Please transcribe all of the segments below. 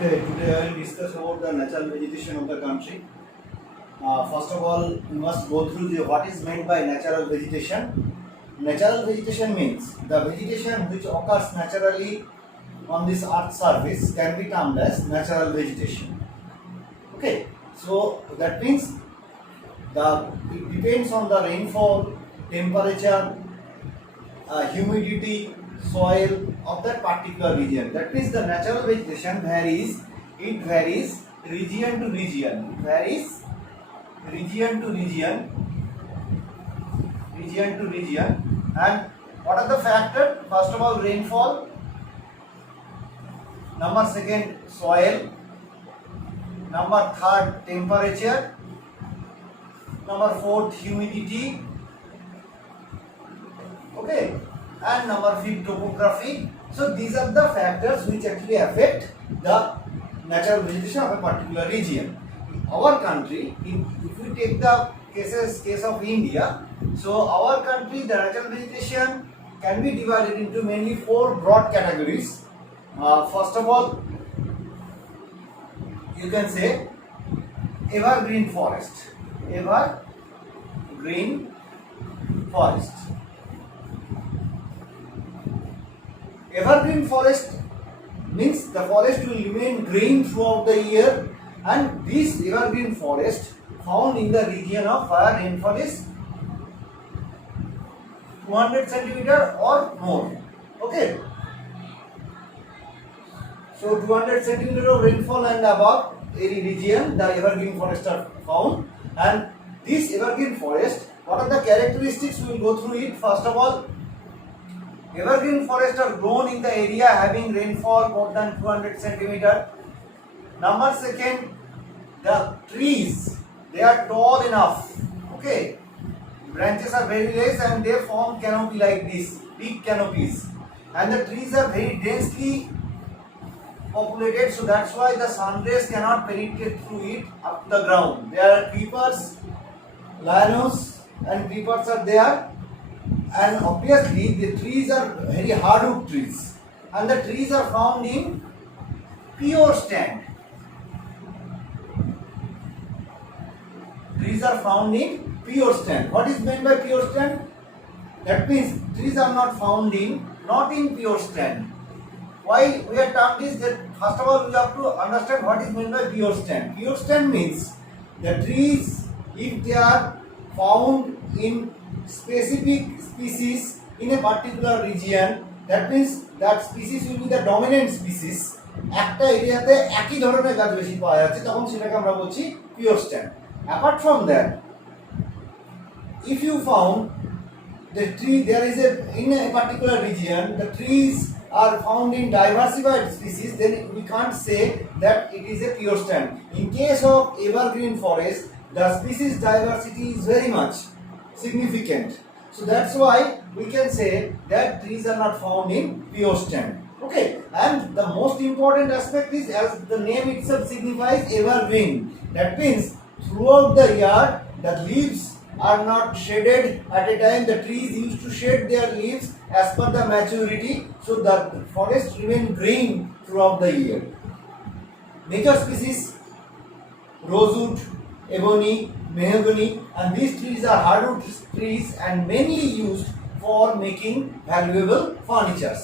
Okay, today I will discuss about the natural vegetation of the country. First of all, we must go through what is meant by natural vegetation. Natural vegetation means the vegetation which occurs naturally on this earth's surface can be termed as natural vegetation. Okay, so that means it depends on the rainfall, temperature, humidity, soil of that particular region. That means the natural vegetation varies. It varies region to region. It varies region to region, region to region. And what are the factors? First of all, rainfall. Number second, soil. Number third, temperature. Number fourth, humidity. Okay, and number 5 topography. So these are the factors which actually affect the natural vegetation of a particular region. In our country, if we take the case of India, so our country, the natural vegetation can be divided into mainly 4 broad categories. First of all, you can say evergreen forest. Evergreen forest. Evergreen forest means the forest will remain green throughout the year, and this evergreen forest found in the region of where rainfall is 200 centimeter or more. Okay. So 200 centimeter of rainfall and above any region, the evergreen forests are found. And this evergreen forest, what are the characteristics? We will go through it. First of all, evergreen forests are grown in the area having rainfall more than 200 centimeter. Number second, the trees, they are tall enough. Okay, branches are very less and they form canopy like this, big canopies. And the trees are very densely populated, so that's why the sun rays cannot penetrate through it up to the ground. There are creepers, lianos and creepers are there. And obviously the trees are very hardwood trees, and the trees are found in pure stand. Trees are found in pure stand. What is meant by pure stand? That means trees are not found not in pure stand. Why we are termed is that first of all we have to understand what is meant by pure stand. Pure stand means the trees, if they are found in specific species in a particular region, that means that species will be the dominant species. একটা এরিয়াতে একই ধরনের গাছ বেশি পাওয়া যাচ্ছে, তখন সেটাকে আমরা বলছি pure stand. Apart from that, if you found the tree there is in a particular region, the trees are found in diversified species, then we can't say that it is a pure stand. In case of evergreen forest, the species diversity is very much significant. So that's why we can say that trees are not found in pure stand. Okay, and the most important aspect is, as the name itself signifies, evergreen. That means throughout the year the leaves are not shaded at a time. The trees used to shed their leaves as per the maturity, so the forest remain green throughout the year. Major species: rosewood, ebony, mahogany, and these trees are hardwood trees and mainly used for making valuable furnitures.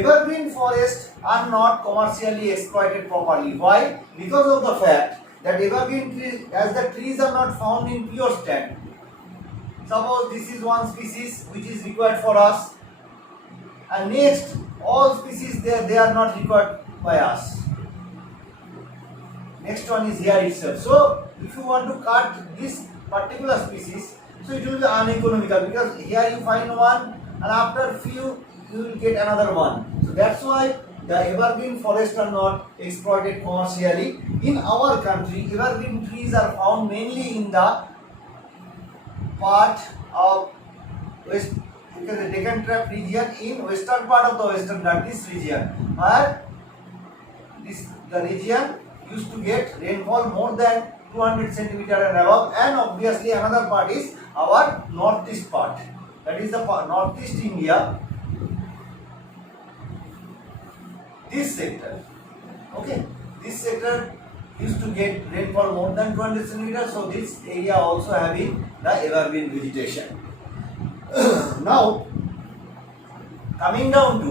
Evergreen forests are not commercially exploited properly. Why? Because of the fact that evergreen trees, as the trees are not found in pure stand. Suppose this is one species which is required for us, and next all species they are not required by us. Next one is here itself. So if you want to cut this particular species, so it will be uneconomical, because here you find one and after few you will get another one. So that's why the evergreen forests are not exploited commercially. In our country, evergreen trees are found mainly in the part of West, because the Deccan Tract region, in western part of the Western Ghats, this region, where the region used to get rainfall more than 200 centimeter and above, and obviously another part is our northeast part, that is the northeast India, this sector. Okay, this sector used to get rainfall more than 200 centimeters, so this area also having the evergreen vegetation. Now, coming down to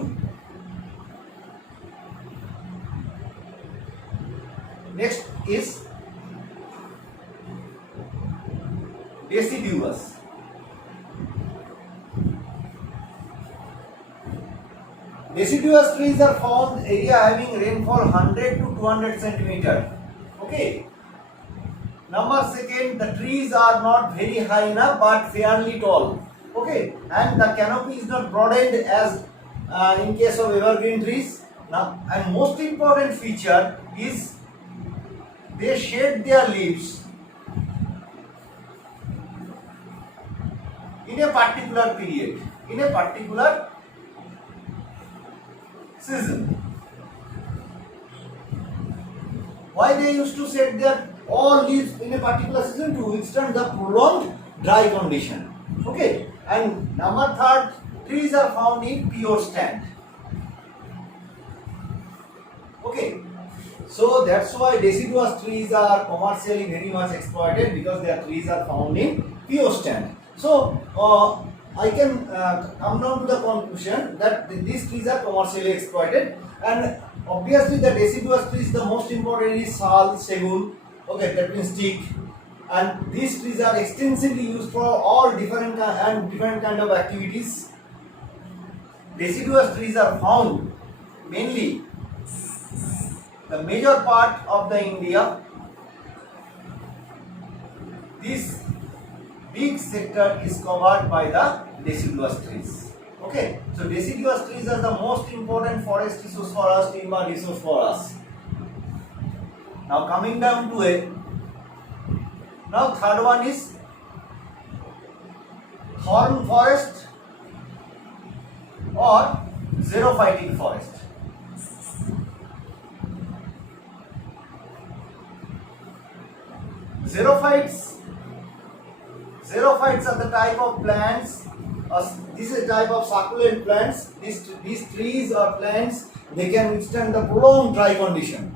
next is deciduous. Deciduous trees are found area having rainfall 100 to 200 centimeter. Okay. Number second, the trees are not very high enough but fairly tall. Okay, and the canopy is not broadened as in case of evergreen trees. Now, and most important feature is they shed their leaves in a particular period, in a particular season. Why they used to shed their all leaves in a particular season? To withstand the prolonged dry condition. Okay, and number third, trees are found in pure stand. Okay, so that's why deciduous trees are commercially very much exploited, because their trees are found in pure stand. So I can come down to the conclusion that these trees are commercially exploited, and obviously the deciduous trees, the most important is sal, segun. Okay, that means teak, and these trees are extensively used for all different kind of activities. Deciduous trees are found mainly the major part of the India. This big sector is covered by the deciduous trees. Okay, so deciduous trees are the most important forest resource for us, timber resource for us. Now coming down to it, now third one is thorn forest or xerophytic forest. Xerophytes are the type of plants. This is a type of succulent plants. These trees or plants, they can withstand the prolonged dry condition.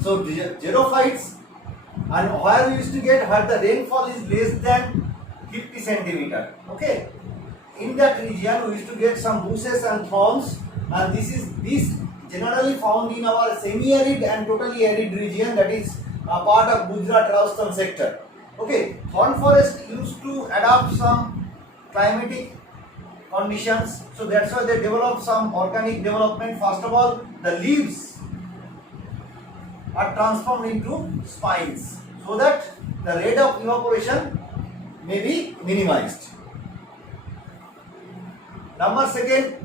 So xerophytes, and where we used to get where the rainfall is less than 50 centimeter. Okay, in that region we used to get some bushes and thorns, and this generally found in our semi-arid and totally arid region, that is a part of Gujarat Rajasthan sector. Okay, thorn forest used to adapt some climatic conditions, so that's why they develop some organic development. First of all, the leaves are transformed into spines, so that the rate of evaporation may be minimized. Number second,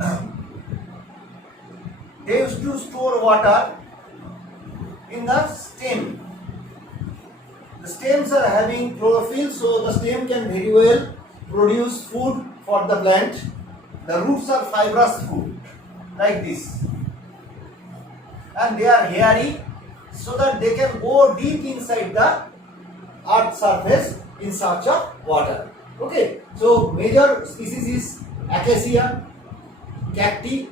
they used to store water in the stem. The stems are having chlorophyll, so the stem can very well produce food for the plant. The roots are fibrous food, like this, and they are hairy, so that they can go deep inside the earth surface in search of water. Okay, so major species is acacia, cacti.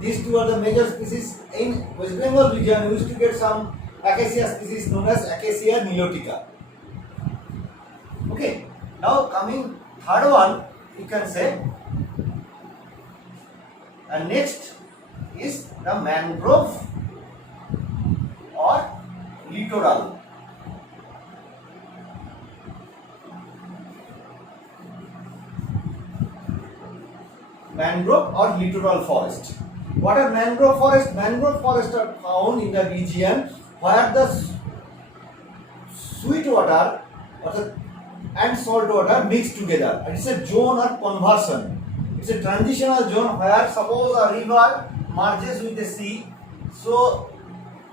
These two are the major species. In West Bengal region, we used to get some acacia species known as Acacia nilotica. Okay, now coming third one, you can say, and next is the mangrove or littoral. Mangrove or littoral forest. What are mangrove forests? Mangrove forests are found in the region where the sweet water and salt water mix together. It is a zone of conversion. It's a transitional zone where suppose a river merges with the sea. So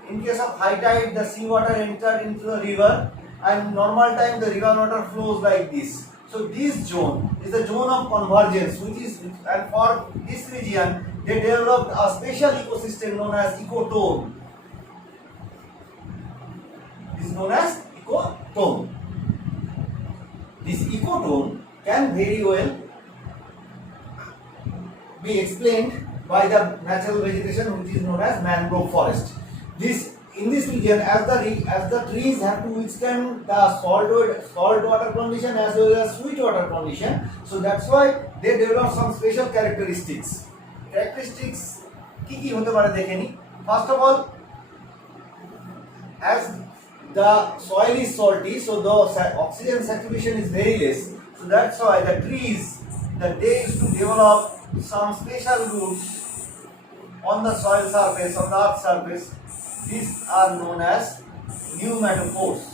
in case of high tide, the sea water enters into the river, and normal time the river water flows like this. So this zone is the zone of convergence, and for this region they developed a special ecosystem known as ecotone. This is known as ecotone. This ecotone can very well be explained by the natural vegetation which is known as mangrove forest. This in this region, as the trees have to withstand the salt water condition as well as sweet water condition, so that's why they develop some special characteristics. Characteristics ki hote pare dekhe ni. First of all, as the soil is salty, so the oxygen saturation is very less. So that's why the trees, that they used to develop some special roots on the soil surface, on the earth surface. These are known as pneumatophores.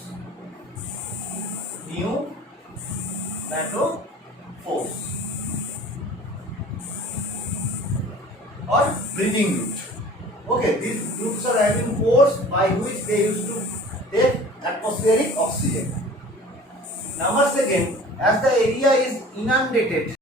Pneumatophores or breathing root. Okay, these roots are having pores by which they used to take atmospheric oxygen. Number second, as the area is inundated